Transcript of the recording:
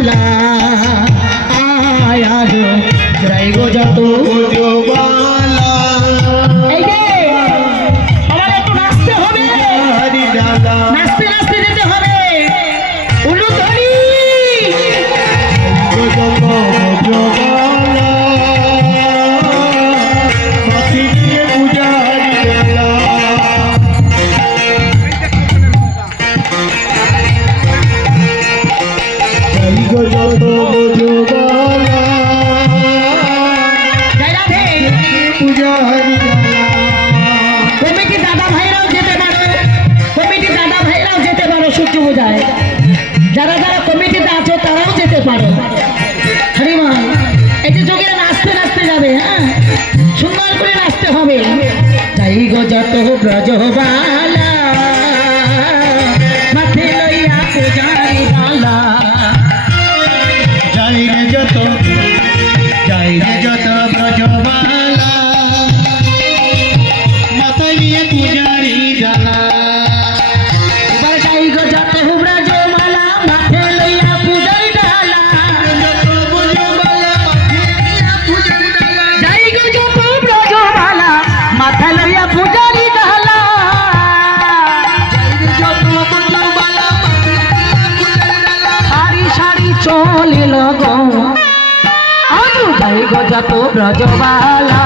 ব্রজবালা আয়া গো যাই গো যত ব্রজবালা এই যে আমার একটু নাচতে হবে নাচতে নাচতে যেতে হবে উলুধ্বনি যত ব্রজবালা মাথি নিয়ে পূজারি বেলা যাই গো যত ব্রজবালা জয় রাধে পূজারি বেলা কমিটি দাদা ভাইরাও যেতে পারো কমিটি দাদা ভাইরাও যেতে পারো সূর্য পূজায় যারা যারা কমিটিতে আছো তারাও যেতে পারো হরিমা এই যে যোগীরা নাচতে নাচতে যাবে হ্যাঁ সুন্দর করে নাচতে হবে যাই গো যত ব্রজবালা মাথে লইয়া পূজারি বালা যাই রে যত ব্রজবালা মাথায় নিয়ে পূজারি জানা এবার যাই গো যত ব্রজবালা মাথে লইয়া পূজারি ডালা যত ব্রজবালা মাথি নিয়ে পূজারি ডালা যাই গো যত ব্রজবালা মাথা লইয়া পূজারি ডালা যত ব্রজবালা মাথি নিয়ে পূজারি ডালা সারি সারি চলিল গো আজু যাই গো যত ব্রজবালা